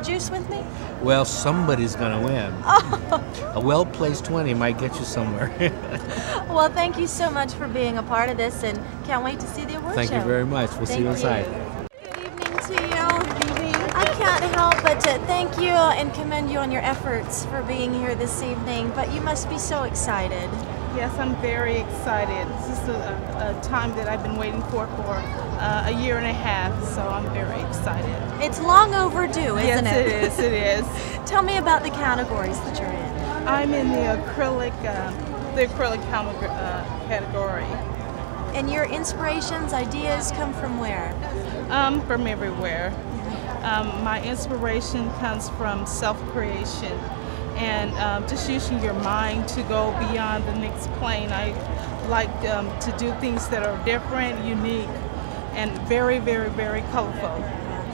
the juice with me? Well, somebody's going to win. Oh. A well-placed 20 might get you somewhere. Well, thank you so much for being a part of this, and can't wait to see the award show. Thank you very much. We'll see you inside. Good evening to you. I can't help but to thank you and commend you on your efforts for being here this evening, but you must be so excited. Yes, I'm very excited. This is a time that I've been waiting for a year and a half, so I'm very excited. It's long overdue, isn't it? Yes, it is. Tell me about the categories that you're in. I'm in the acrylic category. And your inspirations, ideas come from where? From everywhere. My inspiration comes from self-creation and just using your mind to go beyond the next plane. I like to do things that are different, unique, and very, very, very colorful.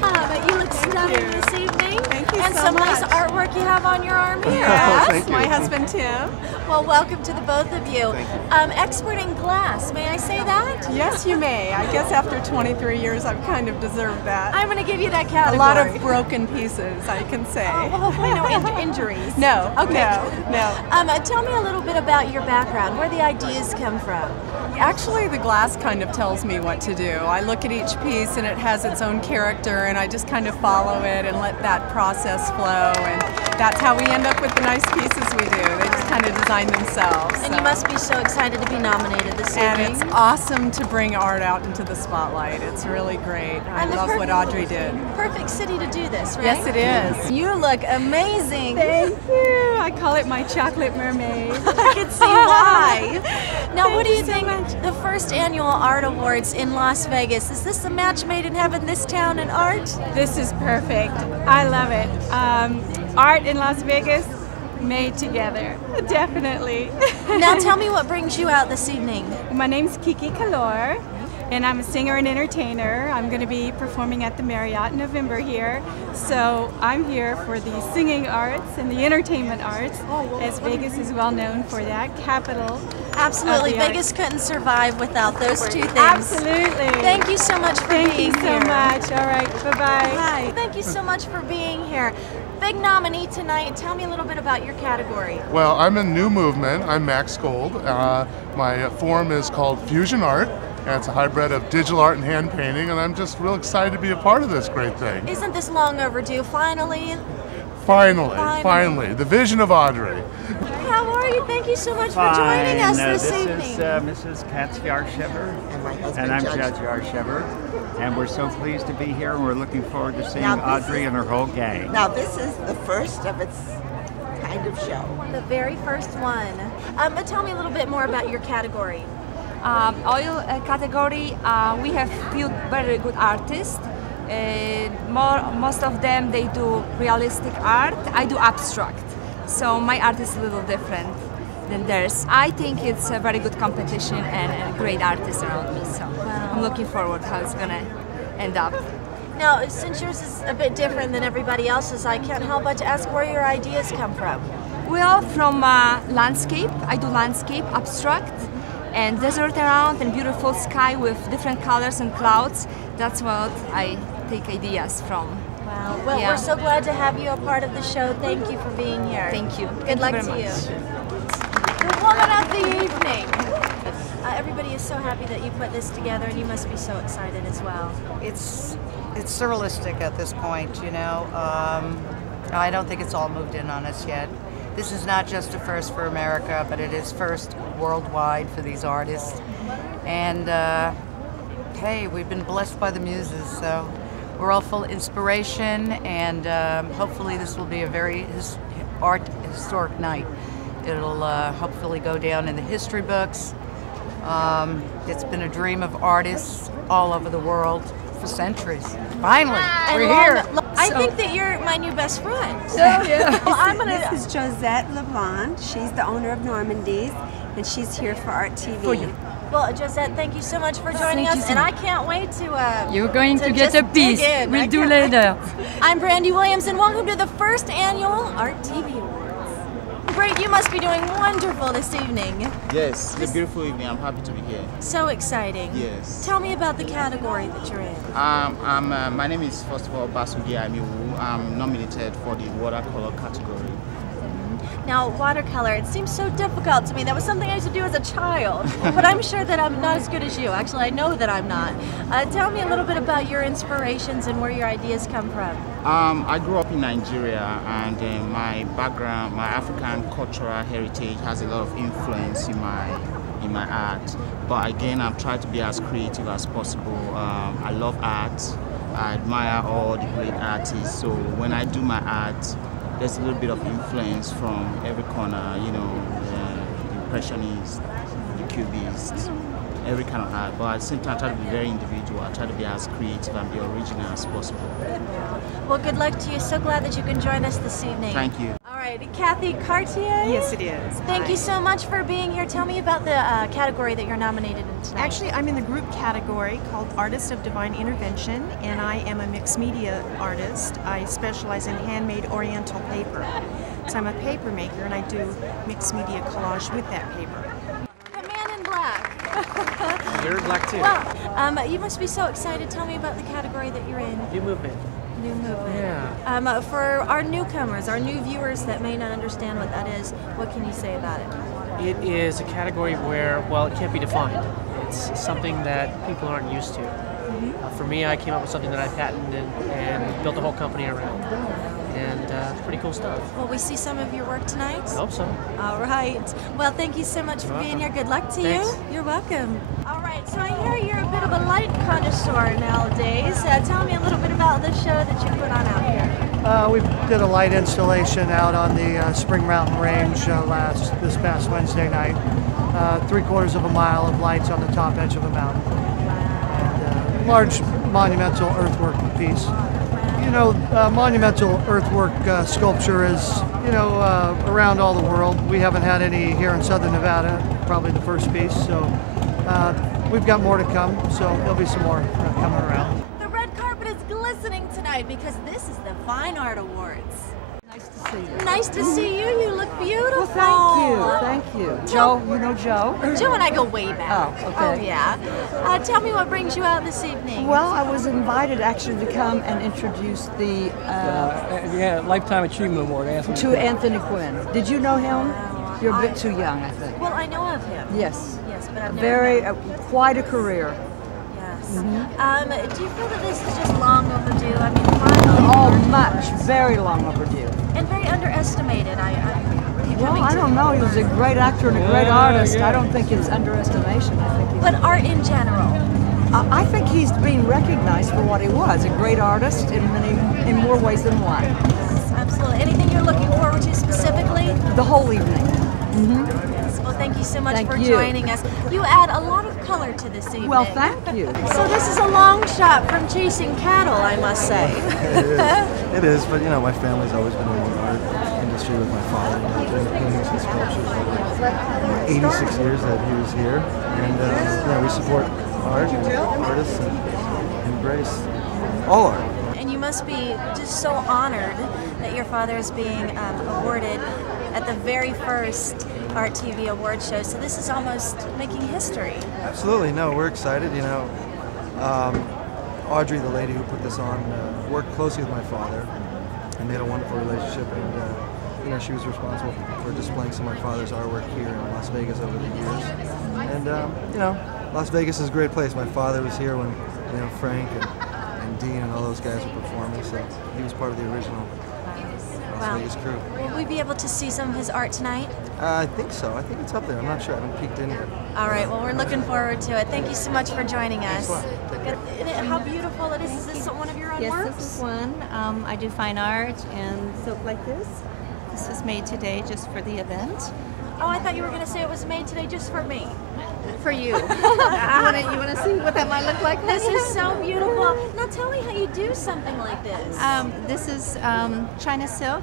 But you look stunning this evening. Thank you and so some much. nice artwork you have on your arm here. Yes, my husband Tim. Well, welcome to the both of you. Expert in glass, may I say that? Yes, you may. I guess after 23 years, I've kind of deserved that. I'm going to give you that category. A lot of broken pieces, I can say. Well, hopefully no injuries. No. Okay. No. Tell me a little bit about your background, where the ideas come from. Actually, the glass kind of tells me what to do. I look at each piece and it has its own character, and I just kind of follow it and let that process flow, and that's how we end up with the nice pieces we do. They just kind of design themselves. And you must be so excited to be nominated this evening. And it's awesome to bring art out into the spotlight. It's really great. I love what Audrey did. Perfect city to do this, right? Yes, it is. You look amazing. Thank you. I call it my chocolate mermaid. I can see why. Now, what do you think? The first annual Art Awards in Las Vegas, is this a match made in heaven, this town and art? This is perfect. I love it. Art in Las Vegas, made together. Definitely. Now tell me what brings you out this evening. My name's Kiki Kalor, and I'm a singer and entertainer. I'm going to be performing at the Marriott in November here. So I'm here for the singing arts and the entertainment arts, as Vegas is well known for that, capital. Absolutely. Vegas couldn't survive without those two things. Absolutely. Thank you so much for being here. Thank you so much. All right. Bye-bye. Hi. Thank you so much for being here. Big nominee tonight. Tell me a little bit about your category. Well, I'm in New Movement. I'm Max Gold. My form is called Fusion Art. And it's a hybrid of digital art and hand painting, and I'm just real excited to be a part of this great thing. Isn't this long overdue? Finally? Finally. The vision of Audrey. How are you? Thank you so much for joining us this evening. This is Mrs. Katz Yarshever, and I'm Judge Yarshever, and we're so pleased to be here, and we're looking forward to seeing Audrey and her whole gang. Now this is the first of its kind of show. The very first one. But tell me a little bit more about your category. Oil category, we have few very good artists. Most of them, they do realistic art. I do abstract, so my art is a little different than theirs. I think it's a very good competition and great artists around me, so I'm looking forward how it's gonna end up. Now, since yours is a bit different than everybody else's, I can't help but to ask where your ideas come from. Well, from landscape. I do landscape, abstract, and desert around, and beautiful sky with different colors and clouds. That's what I take ideas from. Wow. Well, we're so glad to have you a part of the show. Thank you for being here. Thank you. Good luck to you. The woman of the evening. Everybody is so happy that you put this together, and you must be so excited as well. It's surrealistic at this point, you know. I don't think it's all moved in on us yet. This is not just a first for America, but it is first worldwide for these artists. And hey, we've been blessed by the muses, so we're all full of inspiration, and hopefully this will be a very historic night. It'll hopefully go down in the history books. It's been a dream of artists all over the world for centuries. Finally, we're here. I think that you're my new best friend. This is Josette LeBlanc. She's the owner of Normandy's, and she's here for ARTV. Well, Josette, thank you so much for joining us, and I can't wait to You're going to get a piece. We'll do later. I'm Brandy Williams, and welcome to the first annual ARTV Awards. great. You must be doing wonderful this evening. Yes, it's a beautiful evening. I'm happy to be here. So exciting. Yes. Tell me about the category that you're in. My name is, first of all, Basugi Amiwu. I'm nominated for the watercolor category. Now, watercolor, it seems so difficult to me. That was something I used to do as a child, but I'm sure that I'm not as good as you. Actually, I know that I'm not. Tell me a little bit about your inspirations and where your ideas come from. I grew up in Nigeria, and my background, my African cultural heritage has a lot of influence in my art. But again, I'm trying to be as creative as possible. I love art. I admire all the great artists. So when I do my art, there's a little bit of influence from every corner, you know, the Impressionists, the Cubists, every kind of art. But at the same time, I try to be very individual. I try to be as creative and be original as possible. Well, good luck to you. So glad that you can join us this evening. Thank you. All right, Kathy Cartier? Yes, it is. Thank you so much for being here. Tell me about the category that you're nominated in tonight. Actually, I'm in the group category called Artist of Divine Intervention, and I am a mixed media artist. I specialize in handmade oriental paper. So I'm a paper maker, and I do mixed media collage with that paper. The man in black. You're black too. Well, you must be so excited. Tell me about the category that you're in. New movement. New movement. Yeah. For our newcomers, our new viewers that may not understand what that is, what can you say about it? It is a category where, well, it can't be defined. It's something that people aren't used to. For me, I came up with something that I patented and built a whole company around. And it's pretty cool stuff. Will we see some of your work tonight? I hope so. All right. Well, thank you so much for being here. Good luck to you. You're welcome. All right. So I hear you're a bit of a light connoisseur nowadays. Tell me a little bit about the show that you put on out here. We did a light installation out on the Spring Mountain Range this past Wednesday night. 3/4 of a mile of lights on the top edge of a mountain. And, large monumental earthwork piece. You know, monumental earthwork sculpture is, you know, around all the world. We haven't had any here in Southern Nevada, probably the first piece. So we've got more to come, so there'll be some more coming around. The red carpet is glistening tonight because this is the Fine Art Awards. Nice to see you. Nice to see you. You look beautiful. Well, thank you. Joe, you know Joe? Joe and I go way back. Oh, okay. Oh, yeah. Tell me what brings you out this evening. Well, I was invited actually to come and introduce the Lifetime Achievement Award to Anthony Quinn. Did you know him? You're a bit too young, I think. Well, I know of him. Yes. Yes, but I've never met him. Quite a career. Yes. Do you feel that this is just long overdue? I mean, finally. Much. Very long overdue. And very underestimated. I don't know. He was a great actor and a great artist. I don't think it's underestimation. I think. But art in general. I think he's being recognized for what he was, a great artist in more ways than one. Yes, absolutely. Anything you're looking forward to specifically? The whole evening. Yes. Well, thank you so much for joining us. You add a lot of color to this evening. Well, thank you. So this is a long shot from chasing cattle, I must say. It is, but you know, my family's always been in the art industry with my father, doing paintings and sculptures for 86 years that he was here, and we support art and artists and embrace all art. And you must be just so honored that your father is being awarded at the very first ARTV award show. So this is almost making history. Absolutely, no, we're excited. You know, Audrey, the lady who put this on, worked closely with my father, and they had a wonderful relationship. And you know, she was responsible for displaying some of my father's artwork here in Las Vegas over the years. And you know, Las Vegas is a great place. My father was here when Frank and Dean and all those guys were performing, so he was part of the original Las Vegas crew. Will we be able to see some of his art tonight? I think so. I think it's up there. I'm not sure. I haven't peeked in yet. All right. Well, we're looking forward to it. Thank you so much for joining us. How beautiful it is. Is this one of your own works? Yes, this is one. I do fine art and silk like this. This was made today just for the event. Oh, I thought you were going to say it was made today just for me. For you. You want to see what that might look like? This is so beautiful. Now tell me how you do something like this. This is China silk,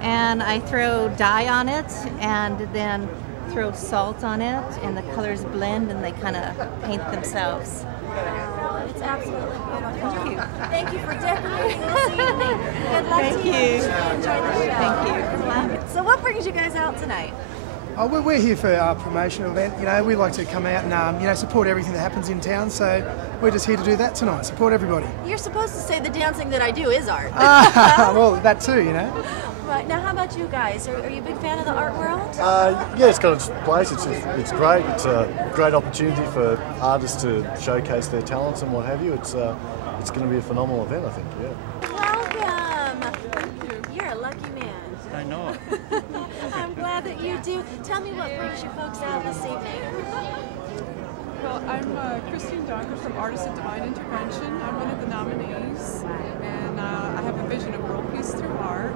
and I throw dye on it and then throw salt on it, and the colors blend and they kind of paint themselves. It's absolutely beautiful. Thank you. Thank you for decorating this evening. Good luck to you. Thank you. Enjoy the show. Thank you. So So what brings you guys out tonight? We're here for our promotional event. You know, we like to come out and you know, support everything that happens in town. So we're just here to do that tonight. Support everybody. You're supposed to say the dancing that I do is art. Well, that too, you know. Right, now how about you guys? Are you a big fan of the art world? Yeah, it's got its place. It's great. It's a great opportunity for artists to showcase their talents and what have you. It's going to be a phenomenal event, I think. Yeah. Welcome. You're a lucky man. I know. I'm glad that you do. Tell me what brings you folks out this evening. Well, I'm Christine Docker from Artists of Divine Intervention. I'm one of the nominees, and I have a vision of world peace through art.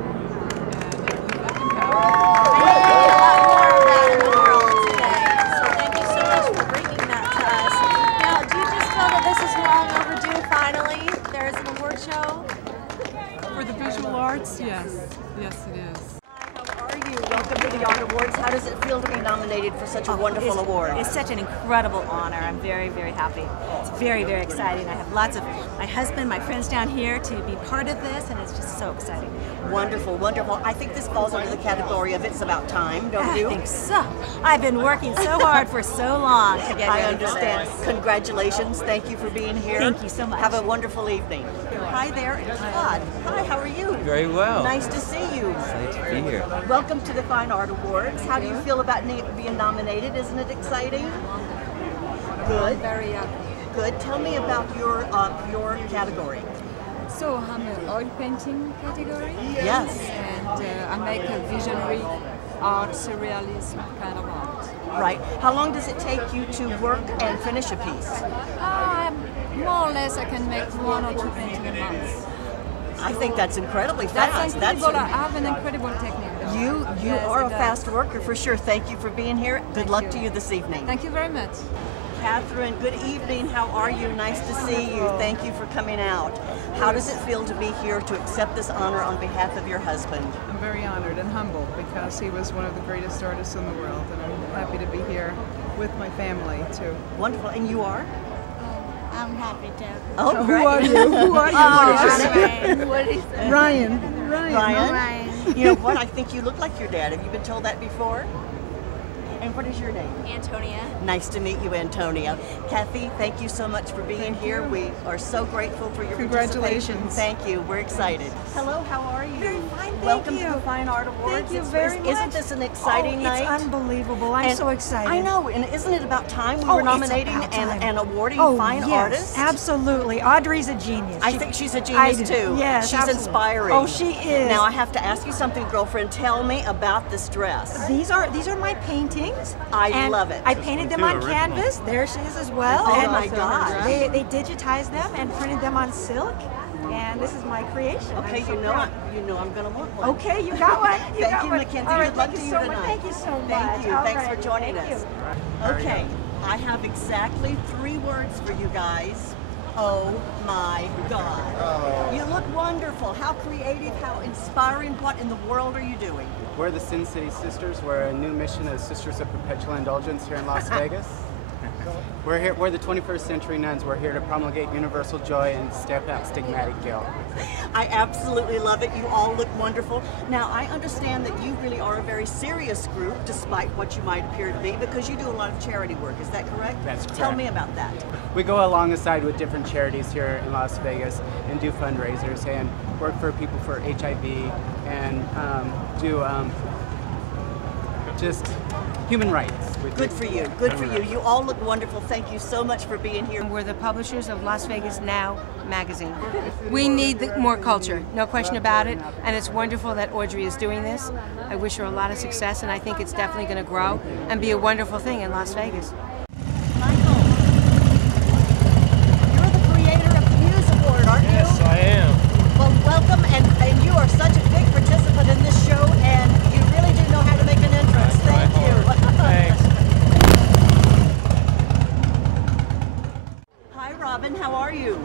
Yes, yes it is. How are you? Welcome to the Art Awards. How does it feel to be nominated for such a wonderful award? It's such an incredible honor. I'm very, very happy. It's very, very exciting. I have lots of my husband, my friends down here to be part of this, and it's just so exciting. Wonderful, wonderful. I think this falls under the category of It's About Time, don't you? I think so. I've been working so hard for so long to get ready. I understand. Congratulations. Thank you for being here. Thank you so much. Have a wonderful evening. Hi there, it's Todd. Hi, how are you? Very well. Nice to see you. Excited to be here. Welcome to the Fine Art Awards. How do you feel about being nominated? Isn't it exciting? Good. Very happy. Good. Tell me about your category. So I'm an oil painting category. Yes. And I make a visionary art, surrealism kind of art. Right. How long does it take you to work and finish a piece? More or less, I can make 1 or 2 paintings a month. I think that's incredibly fast. That's incredible. I have an incredible technique. You Yes, are a it fast does. worker for sure. Thank you for being here. Good luck to you this evening. Thank you very much. Catherine, good evening. How are you? Nice to see you. Thank you for coming out. How does it feel to be here to accept this honor on behalf of your husband? I'm very honored and humbled because he was one of the greatest artists in the world, and I'm happy to be here with my family too. Wonderful. And you are? I'm happy to. Oh, Who great. are you? Who are you? What is your name? What is that? Ryan. Ryan? You know what? I think you look like your dad. Have you been told that before? And what is your name? Antonia. Nice to meet you, Antonia. Kathy, thank you so much for being here. We are so grateful for your participation. Congratulations. Thank you. We're excited. Hello, how are you? Very fine, Welcome thank to you. the Fine Art Awards. Thank you very much. Isn't this an exciting night? It's unbelievable. I'm And so excited. I know, and isn't it about time we were nominating and awarding fine artists? Absolutely. Audrey's a genius. I think she's a genius too. Yes, she's absolutely. inspiring. Oh, she is. Now I have to ask you something, girlfriend. Tell me about this dress. These are my paintings. I love it. I painted them on canvas. There she is as well. Oh and my God. They digitized them and printed them on silk. And this is my creation. Okay, I'm so you know proud. I'm going to want one. Okay, you got one. You Thank got you, one. Mackenzie. All right, Good luck thank to you you so much. tonight. Thank you so much. Thank you. All Thanks right, for joining thank us. you. Okay, I have exactly 3 words for you guys. Oh my God. You look wonderful. How creative, how inspiring. What in the world are you doing? We're the Sin City Sisters. We're a new mission as Sisters of Perpetual Indulgence here in Las Vegas. We're here. We're the 21st century nuns. We're here to promulgate universal joy and stamp out stigmatic guilt. I absolutely love it. You all look wonderful. Now, I understand that you really are a very serious group, despite what you might appear to be, because you do a lot of charity work. Is that correct? That's correct. Tell me about that. We go alongside with different charities here in Las Vegas and do fundraisers and work for people for HIV and do just human rights. Good for you. Good for you. You all look wonderful. Thank you so much for being here. We're the publishers of Las Vegas Now magazine. We need more culture, no question about it, and it's wonderful that Audrey is doing this. I wish her a lot of success, and I think it's definitely going to grow and be a wonderful thing in Las Vegas. Michael, you're the creator of the Muse Award, aren't you? Yes, I am. Well, welcome, and you are such a big participant in this show, and you really do know how to make an entrance. Thank you. Thanks. Hi, Robin. How are you?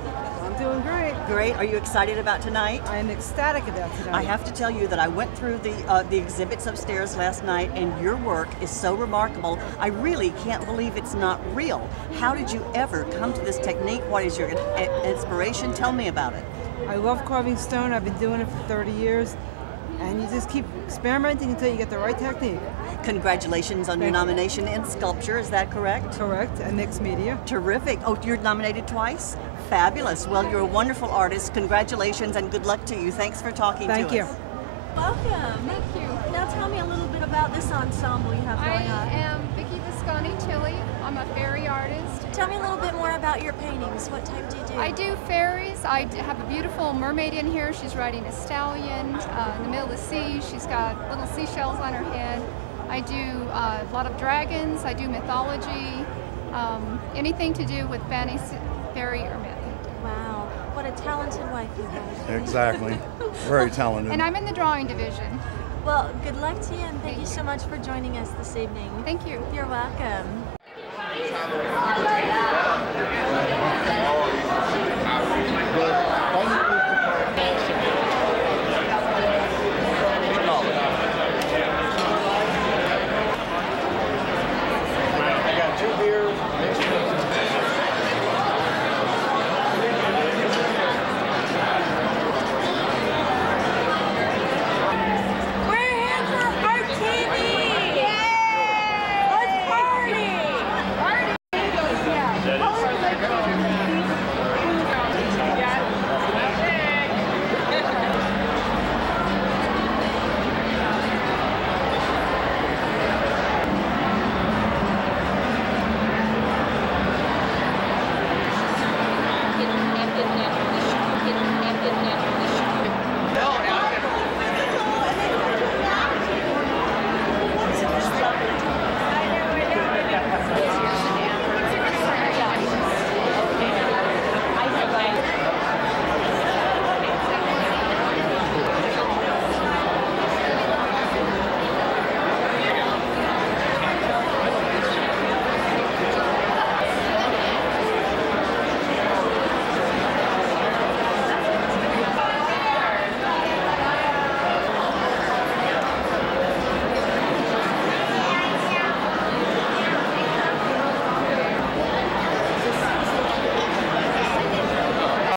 I'm doing great. Great. Are you excited about tonight? I am ecstatic about tonight. I have to tell you that I went through the exhibits upstairs last night, and your work is so remarkable. I really can't believe it's not real. How did you ever come to this technique? What is your inspiration? Tell me about it. I love carving stone. I've been doing it for 30 years. And you just keep experimenting until you get the right technique. Congratulations on your nomination in sculpture, is that correct? Correct, and mixed media. Terrific. Oh, you're nominated twice? Fabulous. Well, you're a wonderful artist. Congratulations and good luck to you. Thanks for talking to us. Thank you. Welcome. Thank you. Now tell me a little bit about this ensemble you have going on. I am Vicki Visconti-Tilly. I'm a fairy artist. Tell me a little bit more about your paintings. What type do you do? I do fairies. I have a beautiful mermaid in here. She's riding a stallion in the middle of the sea. She's got little seashells on her head. I do a lot of dragons. I do mythology. Anything to do with fantasy, fairy, or myth. Wow. What a talented wife you have. Exactly. Very talented. And I'm in the drawing division. Well, good luck to you, and thank you so much for joining us this evening. Thank you. You're welcome.